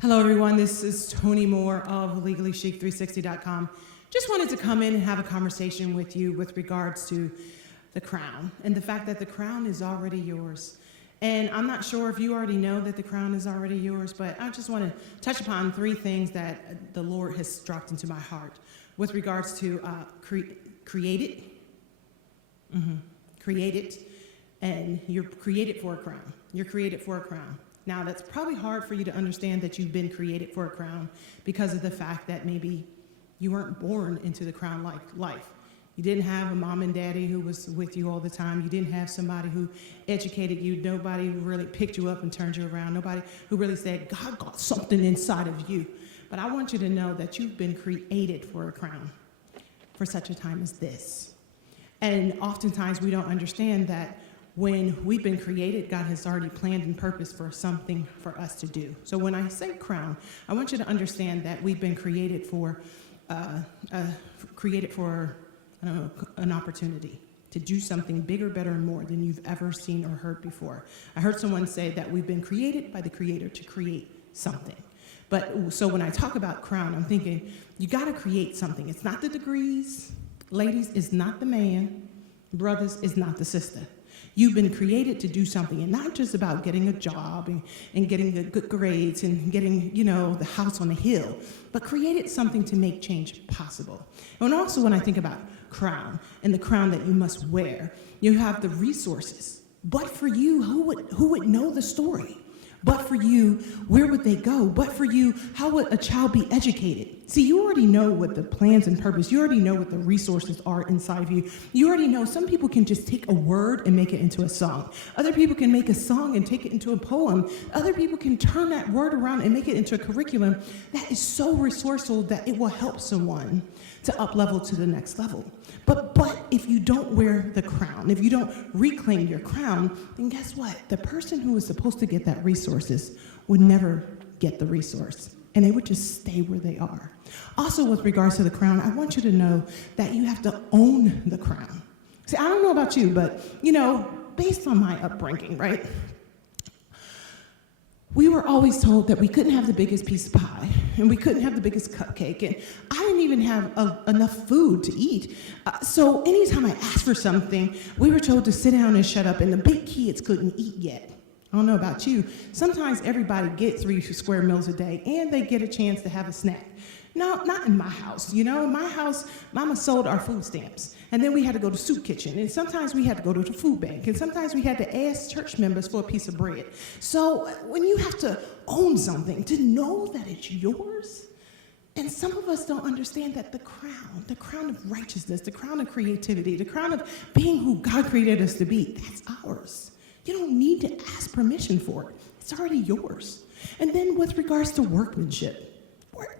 Hello, everyone. This is Toni Moore of LegallyChic360.com. Just wanted to come in and have a conversation with you with regards to the crown and the fact that the crown is already yours. And I'm not sure if you already know that the crown is already yours, but I just want to touch upon three things that the Lord has dropped into my heart with regards to created, and you're created for a crown. You're created for a crown. Now, that's probably hard for you to understand that you've been created for a crown because of the fact that maybe you weren't born into the crown-like life. You didn't have a mom and daddy who was with you all the time. You didn't have somebody who educated you. Nobody who really picked you up and turned you around. Nobody who really said, God got something inside of you. But I want you to know that you've been created for a crown for such a time as this. And oftentimes we don't understand that when we've been created, God has already planned and purposed for something for us to do. So when I say crown, I want you to understand that we've been created for an opportunity to do something bigger, better, and more than you've ever seen or heard before. I heard someone say that we've been created by the Creator to create something. But so when I talk about crown, I'm thinking you got to create something. It's not the degrees. Ladies, it's not the man. Brothers, it's not the sister. You've been created to do something, and not just about getting a job and getting the good grades and getting, the house on the hill, but created something to make change possible. And also when I think about crown and the crown that you must wear, you have the resources. But for you, who would know the story? But for you, where would they go? But for you, how would a child be educated? See, you already know what the plans and purpose, you already know what the resources are inside of you. You already know some people can just take a word and make it into a song. Other people can make a song and take it into a poem. Other people can turn that word around and make it into a curriculum that is so resourceful that it will help someone to up level to the next level. But if you don't wear the crown, if you don't reclaim your crown, then guess what? The person who is supposed to get that resources would never get the resource, and they would just stay where they are. Also, with regards to the crown, I want you to know that you have to own the crown. See, I don't know about you, but, based on my upbringing, right? We were always told that we couldn't have the biggest piece of pie, and we couldn't have the biggest cupcake, and I didn't even have enough food to eat. So anytime I asked for something, we were told to sit down and shut up, and the big kids couldn't eat yet. I don't know about you. Sometimes everybody gets 3 square meals a day, and they get a chance to have a snack. No, not in my house. In my house, Mama sold our food stamps. And then we had to go to soup kitchen. And sometimes we had to go to the food bank. And sometimes we had to ask church members for a piece of bread. So when you have to own something, to know that it's yours, and some of us don't understand that the crown of righteousness, the crown of creativity, the crown of being who God created us to be, that's ours. You don't need to ask permission for it. It's already yours. And then with regards to workmanship,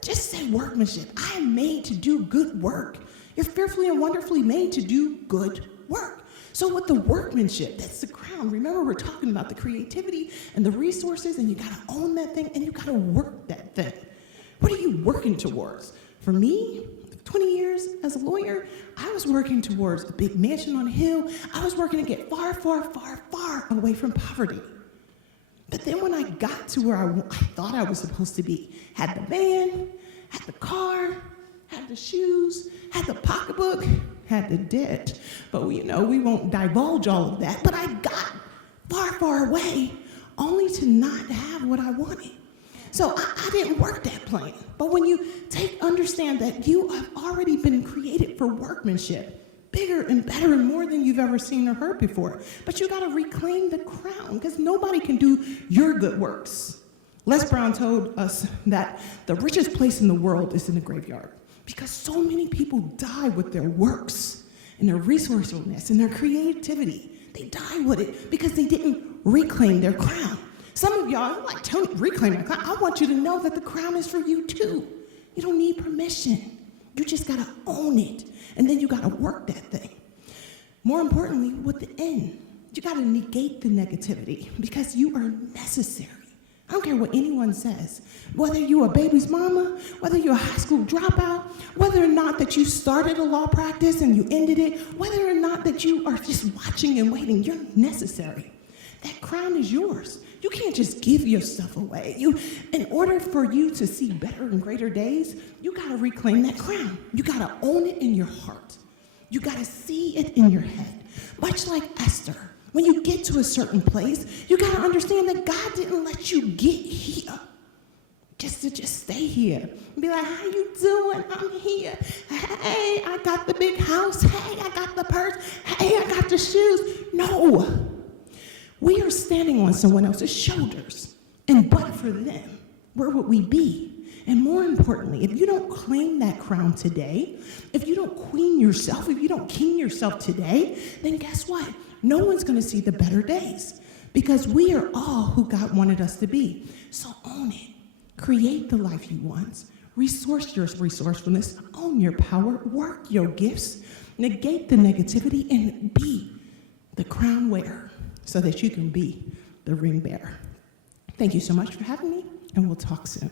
just say workmanship. I am made to do good work. You're fearfully and wonderfully made to do good work. So with the workmanship, that's the crown. Remember, we're talking about the creativity and the resources, and you got to own that thing, and you got to work that thing. What are you working towards? For me, 20 years as a lawyer, I was working towards a big mansion on a hill. I was working to get far, far, far, far away from poverty. But then when I got to where I thought I was supposed to be, had the van, had the car, had the shoes, had the pocketbook, had the debt. But we won't divulge all of that. But I got far, far away only to not have what I wanted. So I didn't work that plan. But when you understand that you have already been created for workmanship, bigger and better and more than you've ever seen or heard before. But you got to reclaim the crown because nobody can do your good works. Les Brown told us that the richest place in the world is in the graveyard because so many people die with their works and their resourcefulness and their creativity. They die with it because they didn't reclaim their crown. Some of y'all are like, Toni, reclaim my crown. I want you to know that the crown is for you too. You don't need permission. You just got to own it. And then you got to work that thing. More importantly, with the end, you got to negate the negativity because you are necessary. I don't care what anyone says. Whether you're a baby's mama, whether you're a high school dropout, whether or not that you started a law practice and you ended it, whether or not that you are just watching and waiting, you're necessary. That crown is yours. You can't just give your stuff away. In order for you to see better and greater days, you got to reclaim that crown. You got to own it in your heart. You got to see it in your head. Much like Esther, when you get to a certain place, you got to understand that God didn't let you get here just to stay here. Be like, how you doing? I'm here. Hey, I got the big house. Hey, I got the purse. Hey, I got the shoes. No. We are standing on someone else's shoulders. And but for them, where would we be? And more importantly, if you don't claim that crown today, if you don't queen yourself, if you don't king yourself today, then guess what? No one's going to see the better days, because we are all who God wanted us to be. So own it. Create the life you want. Resource your resourcefulness. Own your power. Work your gifts. Negate the negativity and be the crown wearer so that you can be the ring bearer. Thank you so much for having me, and we'll talk soon.